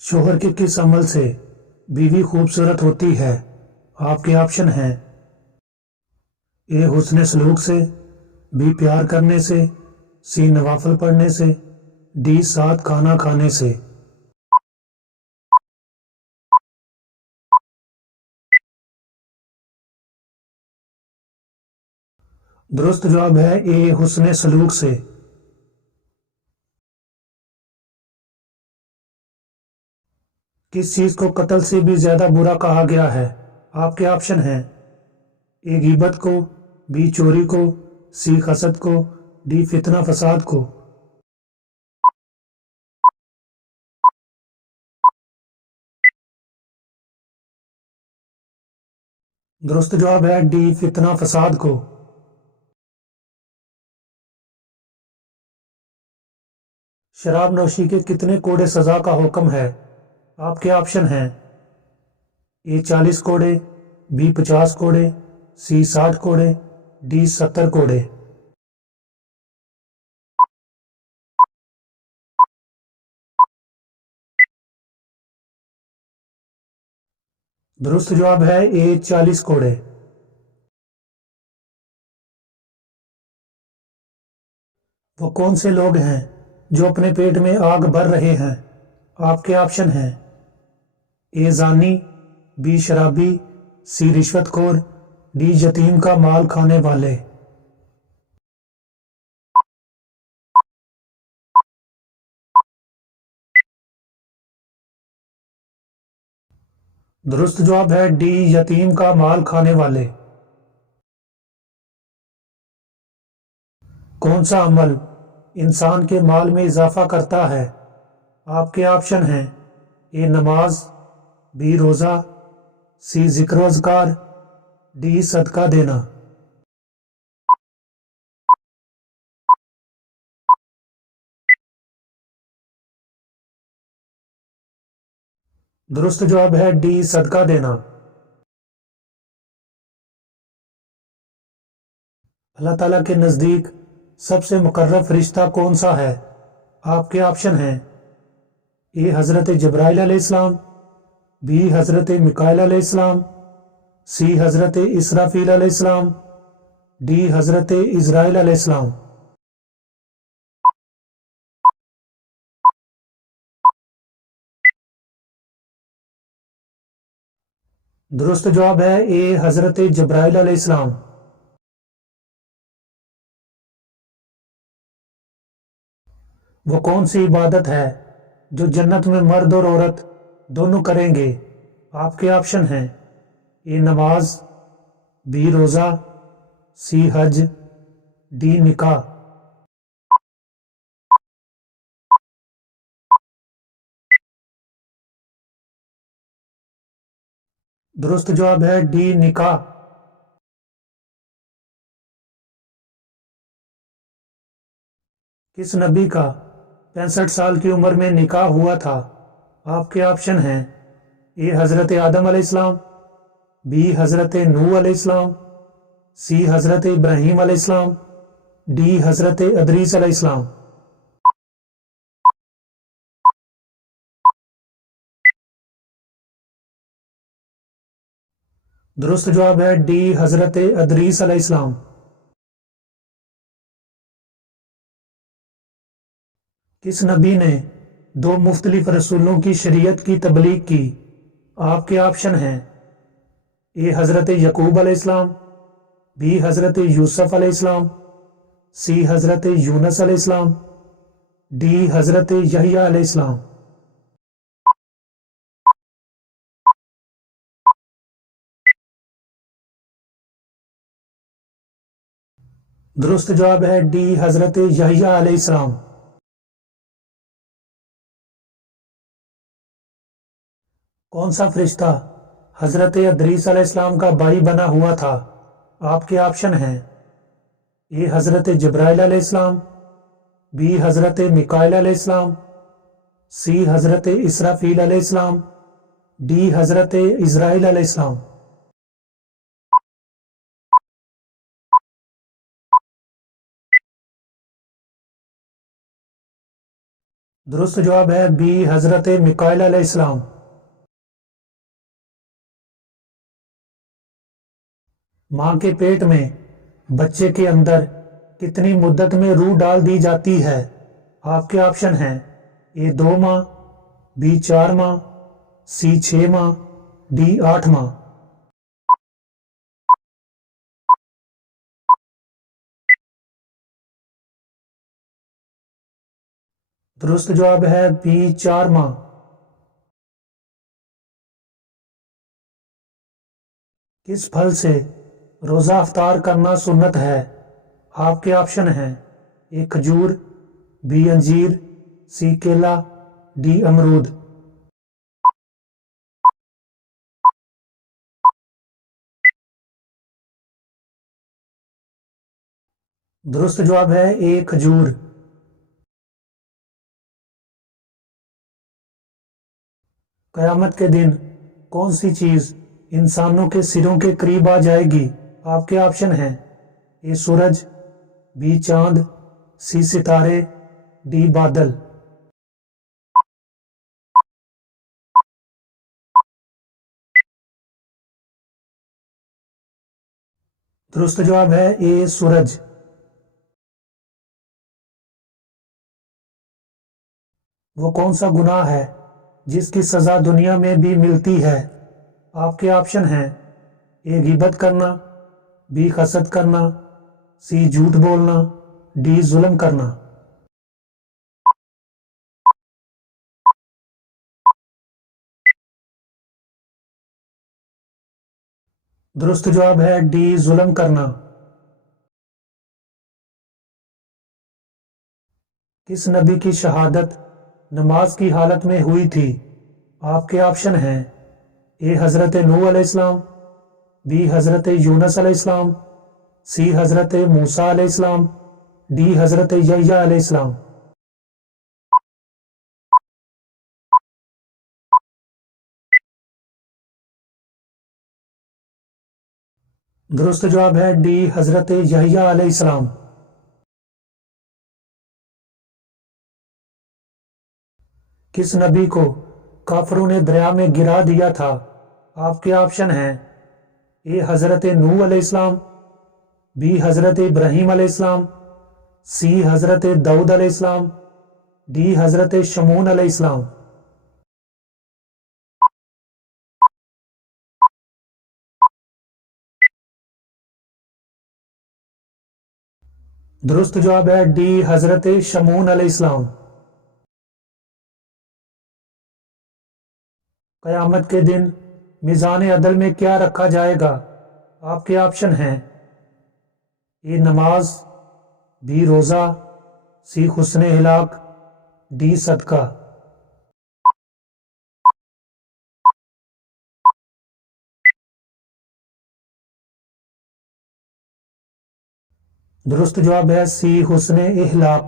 शोहर के किस अमल से बीवी खूबसूरत होती है? आपके ऑप्शन हैं ए हुस्न सलूक से, बी प्यार करने से, सी नवाफिल पढ़ने से, डी साथ खाना खाने से। दुरुस्त जवाब है ए हुस्न सलूक से। किस चीज को कत्ल से भी ज्यादा बुरा कहा गया है? आपके ऑप्शन हैं ए गीबत को, बी चोरी को, सी हसद को, डी फितना फसाद को। दुरुस्त जवाब है डी फितना फसाद को। शराब नोशी के कितने कोड़े सजा का हुक्म है? आपके ऑप्शन हैं ए 40 कोड़े, बी 50 कोड़े, सी 60 कोड़े, डी 70 कोड़े। दुरुस्त जवाब है ए 40 कोड़े। वो कौन से लोग हैं जो अपने पेट में आग भर रहे हैं? आपके ऑप्शन हैं ए जानी, बी शराबी, सी रिश्वतखोर, डी यतीम का माल खाने वाले। दुरुस्त जवाब है डी यतीम का माल खाने वाले। कौन सा अमल इंसान के माल में इजाफा करता है? आपके ऑप्शन हैं ए नमाज, बी रोज़ा, सी जिक्र अज़कार, डी सदका देना। दुरुस्त जवाब है डी सदका देना। अल्लाह ताला के नज़दीक सबसे मुकर्रब फरिश्ता कौन सा है? आपके ऑप्शन हैं ए हज़रत जब्राइल अलैहिस्सलाम, बी हज़रत मिकाइल अलैहिस्सलाम, सी हज़रत इसराफील अलैहिस्सलाम, डी हज़रत इज़राइल अलैहिस्सलाम। दुरुस्त जवाब है ए हज़रत जब्राइल अलैहिस्सलाम। वो कौन सी इबादत है जो जन्नत में मर्द और औरत दोनों करेंगे? आपके ऑप्शन हैं ए नमाज, बी रोज़ा, सी हज, डी निकाह। दुरुस्त जवाब है डी निकाह। किस नबी का 65 साल की उम्र में निकाह हुआ था? आपके ऑप्शन हैं ए हज़रत आदम अलैहिस्सलाम, बी हज़रत नूह अलैहिस्सलाम, सी हज़रत इब्राहीम अलैहिस्सलाम, डी हज़रत अदरीस अलैहिस्सलाम। दुरुस्त जवाब है डी हज़रत अदरीस अलैहिस्सलाम। किस नबी ने दो मुख्तलिफ रसूलों की शरीयत की तबलीग की? आपके ऑप्शन हैं ए हज़रत यकूब अलैहिस्सलाम, बी हज़रत यूसुफ अलैहिस्सलाम, सी हज़रत यूनस अलैहिस्सलाम, डी हज़रत यहया अलैहिस्सलाम। दुरुस्त जवाब है डी हज़रत यहया अलैहिस्सलाम। कौन सा फरिश्ता हज़रत अदरीस अलैहिस्सलाम का भाई बना हुआ था? आपके ऑप्शन हैं ए हज़रत जब्राइल अलैहिस्सलाम, बी हज़रत मिकाइल अलैहिस्सलाम, सी हज़रत इसराफील अलैहिस्सलाम, डी हज़रत इज़राइल अलैहिस्सलाम। درست جواب ہے بی حضرت میکائیل علیہ السلام۔ ماں کے پیٹ میں بچے کے اندر کتنی مدت میں روح ڈال دی جاتی ہے؟ آپ کے آپشن ہیں اے 2 ماہ، بی 4 ماہ، سی 6 ماہ، ڈی 8 ماہ۔ درست جواب ہے بی 4 ماہ۔ کس پھل سے روزہ افطار کرنا سنت ہے؟ آپ کے آپشن ہیں اے کھجور، بی انجیر، سی کیلا، ڈی امرود۔ درست جواب ہے اے کھجور۔ قیامت کے دن کون سی چیز انسانوں کے سروں کے قریب آ جائے گی؟ آپ کے آپشن ہیں اے سورج، بی چاند، سی ستارے، ڈی بادل۔ درست جواب ہے اے سورج۔ وہ کون سا گناہ ہے جس کی سزا دنیا میں بھی ملتی ہے؟ آپ کے آپشن ہیں اے غیبت کرنا، بی حسد کرنا، سی جھوٹ بولنا، ڈی ظلم کرنا۔ درست جواب ہے ڈی ظلم کرنا۔ کس نبی کی شہادت نماز کی حالت میں ہوئی تھی؟ آپ کے آپشن ہیں اے حضرت نوح علیہ السلام، بی حضرت یونس علیہ السلام، سی حضرت موسیٰ علیہ السلام، ڈی حضرت یحییٰ علیہ السلام۔ درست جواب ہے ڈی حضرت یحییٰ علیہ السلام۔ کس نبی کو کافروں نے دریا میں گرا دیا تھا؟ آپ کے آپشن ہیں اے حضرت نوح علیہ السلام، بی حضرت ابراہیم علیہ السلام، سی حضرت داؤد علیہ السلام، ڈی حضرت شمعون علیہ السلام۔ درست جواب ہے ڈی حضرت شمعون علیہ السلام۔ قیامت کے دن میزان عدل میں کیا رکھا جائے گا؟ آپ کے آپشن ہیں اے نماز، بی روزہ، سی حسن اخلاق، ڈی صدقہ۔ درست جواب ہے سی حسن اخلاق۔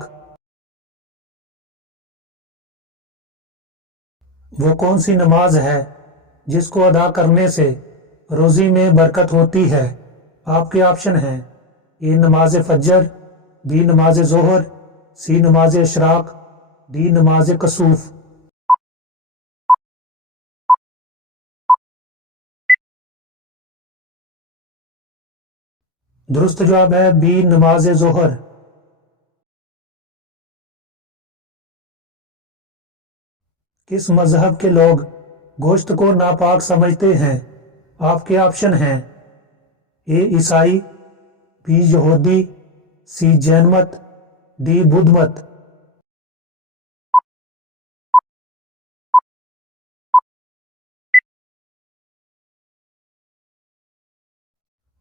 وہ کون سی نماز ہے جس کو ادا کرنے سے روزی میں برکت ہوتی ہے؟ آپ کے آپشن ہیں اے نماز فجر، بی نماز ظہر، سی نماز اشراق، ڈی نماز کسوف۔ درست جواب ہے بی نماز ظہر۔ کس مذہب کے لوگ گوشت کو ناپاک سمجھتے ہیں؟ آپ کے آپشن ہیں اے عیسائی، بی یہودی، سی جین مت، ڈی بدھ مت۔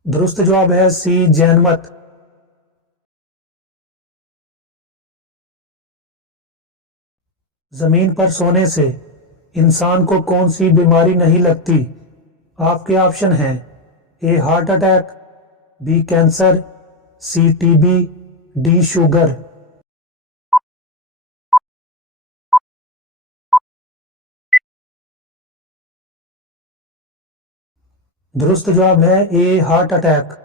درست جواب ہے سی جین مت۔ زمین پر سونے سے انسان کو کون سی بیماری نہیں لگتی؟ آپ کے آپشن ہیں A heart attack, B cancer, C T B, D sugar. درست جواب ہے اے ہارٹ اٹیک۔